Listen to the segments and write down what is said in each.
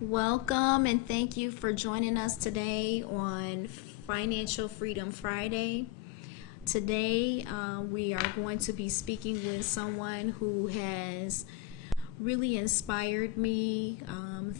Welcome and thank you for joining us today on Financial Freedom Friday. Today, we are going to be speaking with someone who has really inspired me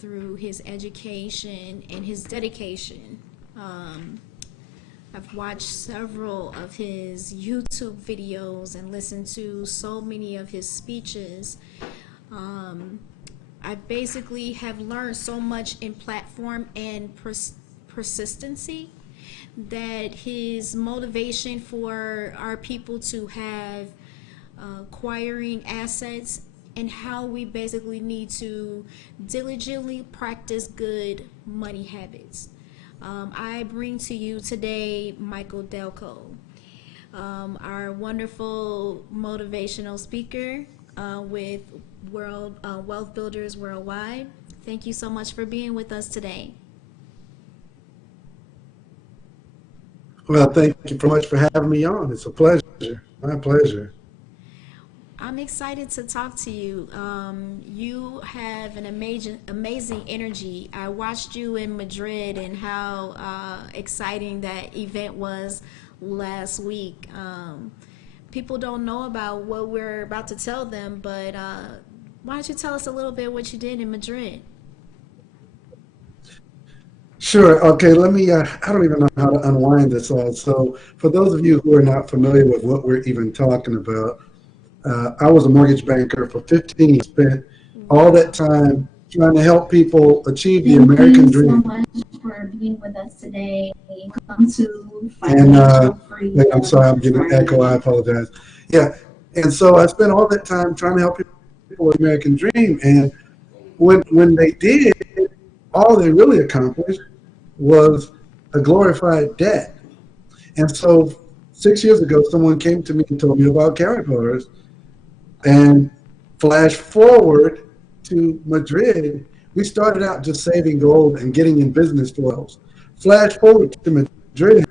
through his education and his dedication. I've watched several of his YouTube videos and listened to so many of his speeches. I basically have learned so much in platform and persistency, that his motivation for our people to have acquiring assets, and how we basically need to diligently practice good money habits. I bring to you today Michael Dalcoe, our wonderful motivational speaker with World Wealth Builders Worldwide. Thank you so much for being with us today. Well, thank you very much for having me on. It's a pleasure. My pleasure. I'm excited to talk to you. You have an amazing energy. I watched you in Madrid and how exciting that event was last week. People don't know about what we're about to tell them, but why don't you tell us a little bit what you did in Madrid? Sure. Okay. I don't even know how to unwind this all. So, for those of you who are not familiar with what we're even talking about, I was a mortgage banker for 15 years, spent all that Wow. time trying to help people achieve the Thank you American so dream. much for being with us today. Welcome to And Financial wait, I'm sorry, Freedom I'm getting an echo. I Friday. apologize. Yeah. And so I spent all that time trying to help people with the American dream. And when they did, all they really accomplished was a glorified debt. And so 6 years ago, someone came to me and told me about carrot voters. And flash forward to Madrid, we started out just saving gold and getting in business flows. Flash forward to Madrid,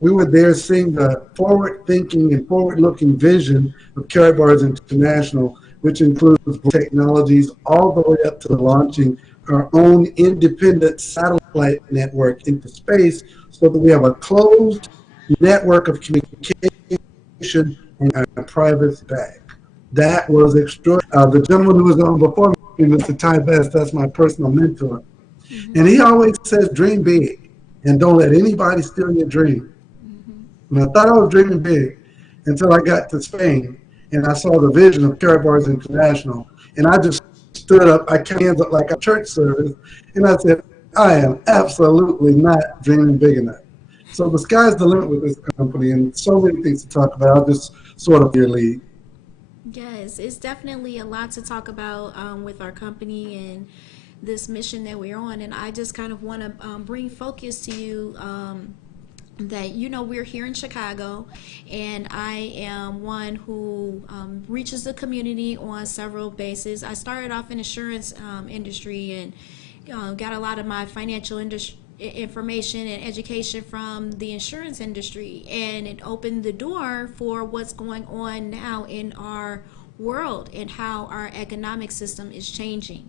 we were there seeing the forward thinking and forward looking vision of Carrot Bars International, which includes technologies all the way up to launching our own independent satellite network into space so that we have a closed network of communication and a private back. That was extraordinary. The gentleman who was on before me, Mr. Ty Best, that's my personal mentor. And he Mm-hmm. always says, dream big and don't let anybody steal your dream. Mm-hmm. And I thought I was dreaming big until I got to Spain and I saw the vision of Carrot Bars International. And I just stood up, I came hands up like a church service, and I said, I am absolutely not dreaming big enough. So the sky's the limit with this company and so many things to talk about. I'll just sort of your lead. Yes, it's definitely a lot to talk about with our company and this mission that we're on. And I just kind of want to bring focus to you, that we're here in Chicago, and I am one who reaches the community on several bases. I started off in insurance industry, and got a lot of my financial industry information and education from the insurance industry, and it opened the door for what's going on now in our world and how our economic system is changing.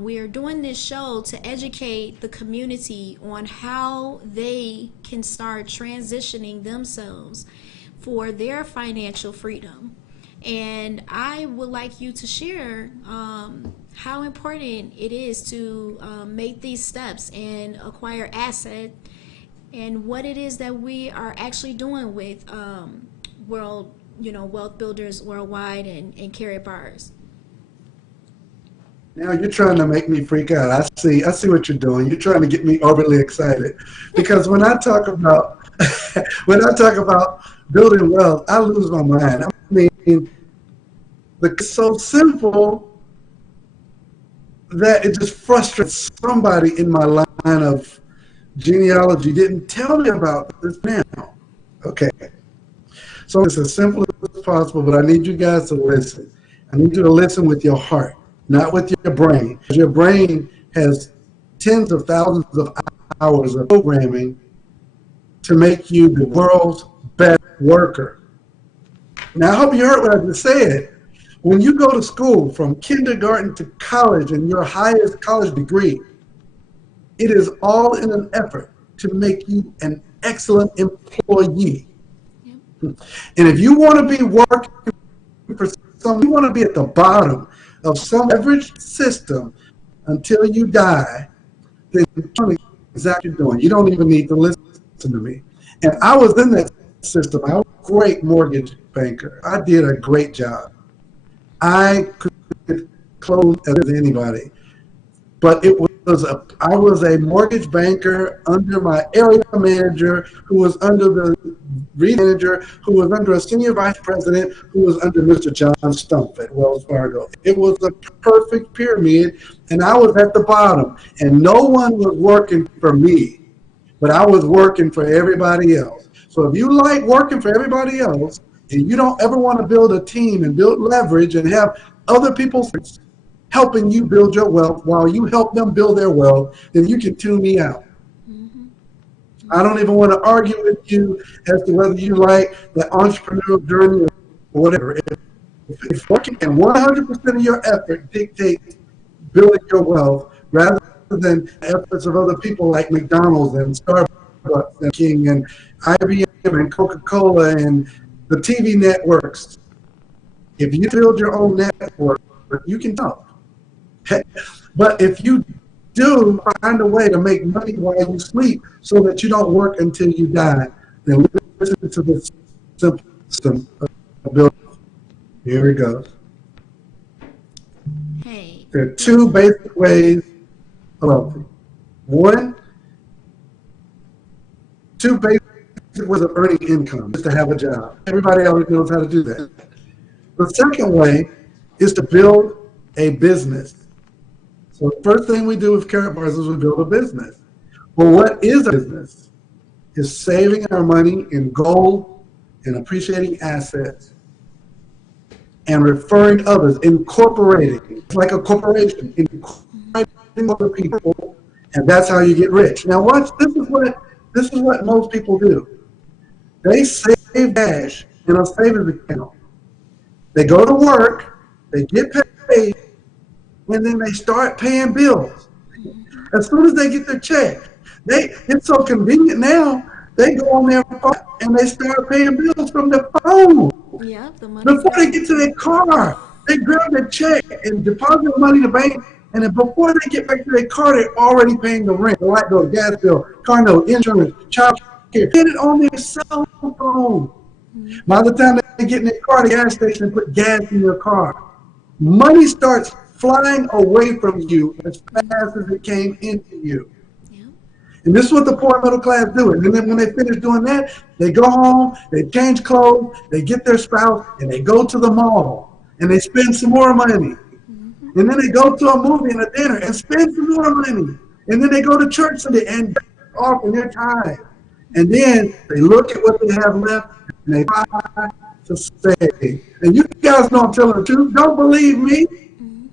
We are doing this show to educate the community on how they can start transitioning themselves for their financial freedom. And I would like you to share how important it is to make these steps and acquire asset, and what it is that we are actually doing with world, wealth builders worldwide and carrot bars. Now you're trying to make me freak out. I see what you're doing. You're trying to get me overly excited. Because when I talk about when I talk about building wealth, I lose my mind. I mean, it's so simple that it just frustrates somebody in my line of genealogy didn't tell me about this now. Okay. So it's as simple as possible, but I need you guys to listen. I need you to listen with your heart, not with your brain. Your brain has tens of thousands of hours of programming to make you the world's best worker. Now, I hope you heard what I just said. When you go to school from kindergarten to college and your highest college degree, it is all in an effort to make you an excellent employee. And if you want to be working for some, you want to be at the bottom of some average system until you die, then you know exactly what you're doing. You don't even need to listen to me. And I was in that system. I was a great mortgage banker. I did a great job. I could close as anybody. But I was a mortgage banker under my area manager, who was under the region manager, who was under a senior vice president, who was under Mr. John Stump at Wells Fargo. It was a perfect pyramid, and I was at the bottom. And no one was working for me, but I was working for everybody else. So if you like working for everybody else, and you don't ever want to build a team and build leverage and have other people helping you build your wealth while you help them build their wealth, then you can tune me out. Mm-hmm. I don't even want to argue with you as to whether you like the entrepreneurial journey or whatever. If working and 100% of your effort dictates building your wealth rather than efforts of other people like McDonald's and Starbucks and King and IBM and Coca-Cola and the TV networks, if you build your own network, you can talk. But if you do find a way to make money while you sleep so that you don't work until you die, then listen to this simple system of building. Here it goes. Hey. There are two basic ways of wealthy. Two basic ways of earning income is to have a job. Everybody already knows how to do that. The second way is to build a business. So the first thing we do with Carrot Bars is we build a business. Well, what is a business? Is saving our money in gold and appreciating assets and referring others, incorporating. It's like a corporation, incorporating other people, and that's how you get rich. Now watch, this is what most people do. They save cash in a savings account. They go to work, they get paid, and then they start paying bills. As soon as they get their check, it's so convenient now, they go on their phone and they start paying bills from their phone. Yeah, the money. Before they get to their car, they grab their check and deposit the money in the bank, and then before they get back to their car, they're already paying the rent, the light bill, gas bill, car note, insurance, child care. Get it on their cell phone. By the time they get in their car, the gas station, and put gas in your car. Money starts flying away from you as fast as it came into you. Yeah. And this is what the poor middle class do. And then when they finish doing that, they go home, they change clothes, they get their spouse, and they go to the mall, and they spend some more money. Mm-hmm. And then they go to a movie and a dinner and spend some more money. And then they go to church Sunday and get off in their time. And then they look at what they have left and they try to save. And you guys know I'm telling the truth. Don't believe me?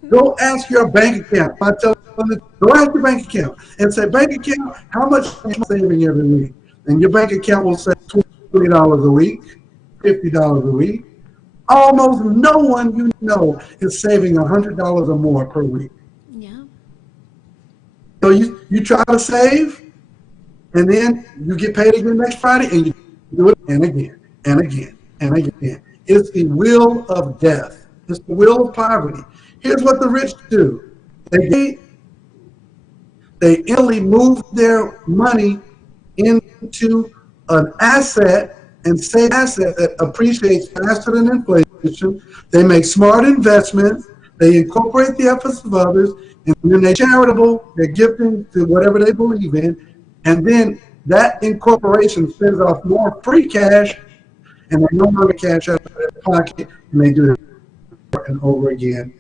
Go ask your bank account. I tell them, go ask your bank account and say, bank account, how much am I saving every week? And your bank account will say $20 a week, $50 a week. Almost no one you know is saving $100 or more per week. Yeah. So you try to save, and then you get paid again next Friday, and you do it and again and again and again. It's the will of death. It's the will of poverty. Here's what the rich do. They they instantly move their money into an asset and say asset that appreciates faster than inflation. They make smart investments. They incorporate the efforts of others, and then they're charitable. They're gifting to whatever they believe in, and then that incorporation sends off more free cash, and they no longer cash out of their pocket, and they do it over and over again,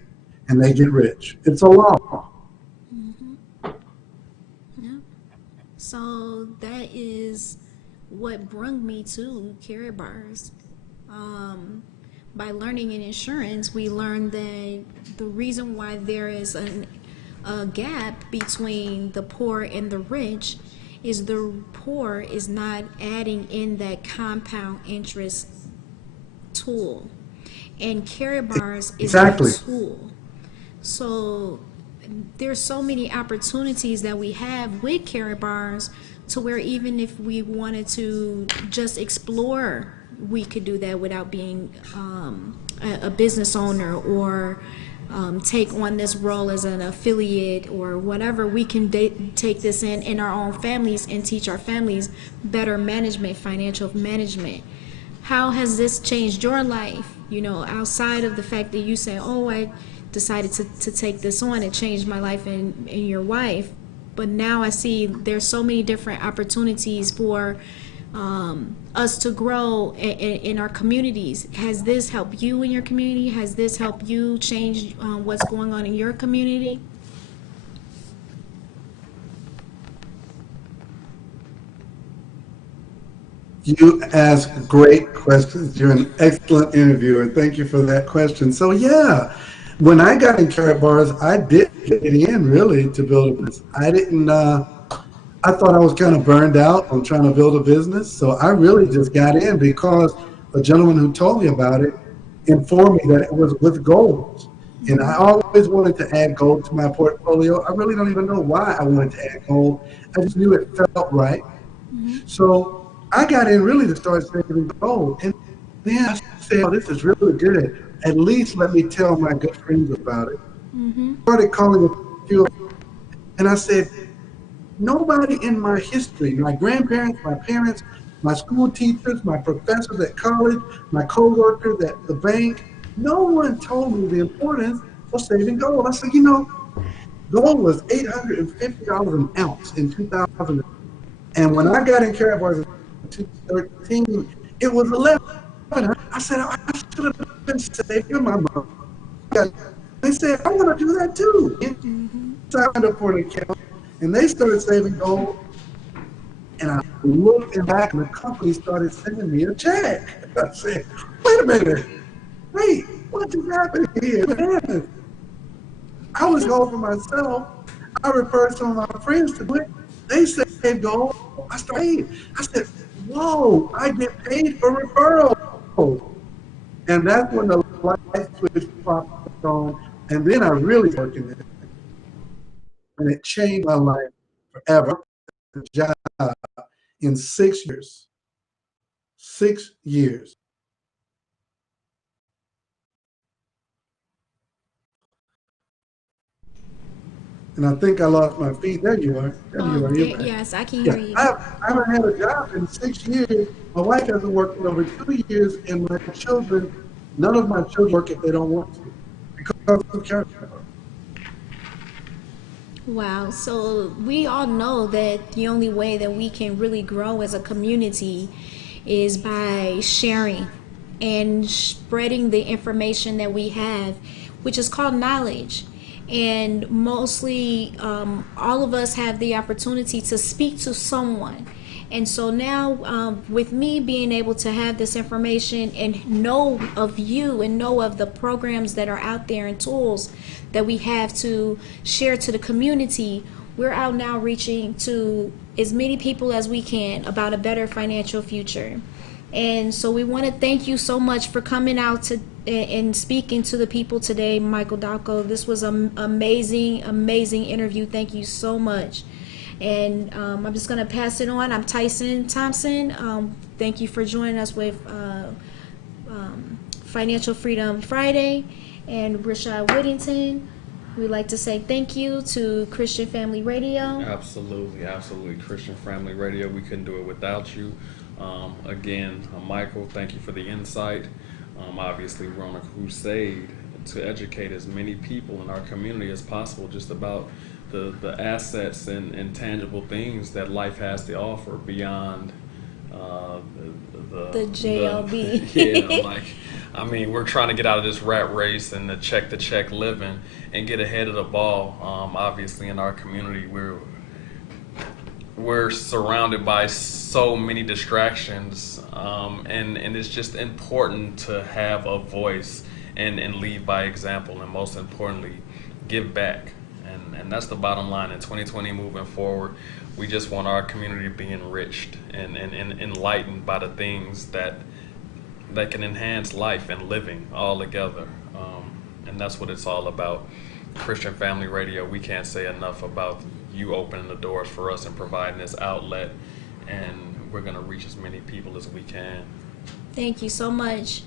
and they get rich. It's a law. Yeah. So that is what brought me to Carrot Bars. By learning in insurance, we learned that the reason why there is a gap between the poor and the rich is the poor is not adding in that compound interest tool. And Carrot Bars is that Exactly. tool. So there's so many opportunities that we have with Carrot Bars to where even if we wanted to just explore, we could do that without being a business owner or take on this role as an affiliate or whatever. We can take this in our own families and teach our families better management, financial management. How has this changed your life? You know, outside of the fact that you say, oh, I decided to take this on, it changed my life and your wife. But now I see there's so many different opportunities for us to grow in our communities. Has this helped you in your community? Has this helped you change what's going on in your community? You ask great questions. You're an excellent interviewer. Thank you for that question. So yeah, when I got in Carrot Bars, I did get in really to build a business. I didn't. I thought I was kind of burned out on trying to build a business, so I really just got in because a gentleman who told me about it informed me that it was with gold. And I always wanted to add gold to my portfolio. I really don't even know why I wanted to add gold. I just knew it felt right. So I got in really to start saving gold. And then I said, oh, this is really good. At least let me tell my good friends about it. Started calling a few, and I said, nobody in my history, my grandparents, my parents, my school teachers, my professors at college, my coworkers at the bank, no one told me the importance of saving gold. I said, you know, gold was $850 an ounce in 2000. And when I got in Carrot Bars in 2013, it was 1100. I said, I should have been saving my money. They said, I want to do that too. Signed up for an account, and they started saving gold. And I looked back, and the company started sending me a check. I said, wait a minute. Wait, what just happened here? Man, I was gold for myself. I referred some of my friends to do it. They saved gold. I started. I said, whoa, I get paid for referral. And that's when the light switch popped on. And then I really worked in it. And it changed my life forever. The job in 6 years. 6 years. And I think I lost my feet. There you are. There you are. You're back. Yes, I can hear Yeah, you. I haven't had a job in 6 years. My wife hasn't worked in over 2 years, and my children, none of my children work if they don't want to because of character. Wow. So we all know that the only way that we can really grow as a community is by sharing and spreading the information that we have, which is called knowledge. And mostly, all of us have the opportunity to speak to someone. And so now, with me being able to have this information and know of you and know of the programs that are out there and tools that we have to share to the community, we're out now reaching to as many people as we can about a better financial future. And so we want to thank you so much for coming out in speaking to the people today, Michael Dalcoe. This was an amazing interview. Thank you so much. And I'm just going to pass it on. I'm Tyson Thompson. Thank you for joining us with Financial Freedom Friday. And Rashad Whittington. We'd like to say thank you to Christian Family Radio. Absolutely. Christian Family Radio, we couldn't do it without you. Again, Michael, thank you for the insight. Obviously, we're on a crusade to educate as many people in our community as possible just about the assets and tangible things that life has to offer beyond the JLB. We're trying to get out of this rat race and the check living and get ahead of the ball. Obviously, in our community, we're surrounded by so many distractions, and it's just important to have a voice and lead by example, and most importantly, give back. And that's the bottom line. In 2020, moving forward, we just want our community to be enriched and enlightened by the things that can enhance life and living all together. And that's what it's all about. Christian Family Radio, we can't say enough about you opening the doors for us and providing this outlet, and we're going to reach as many people as we can. Thank you so much.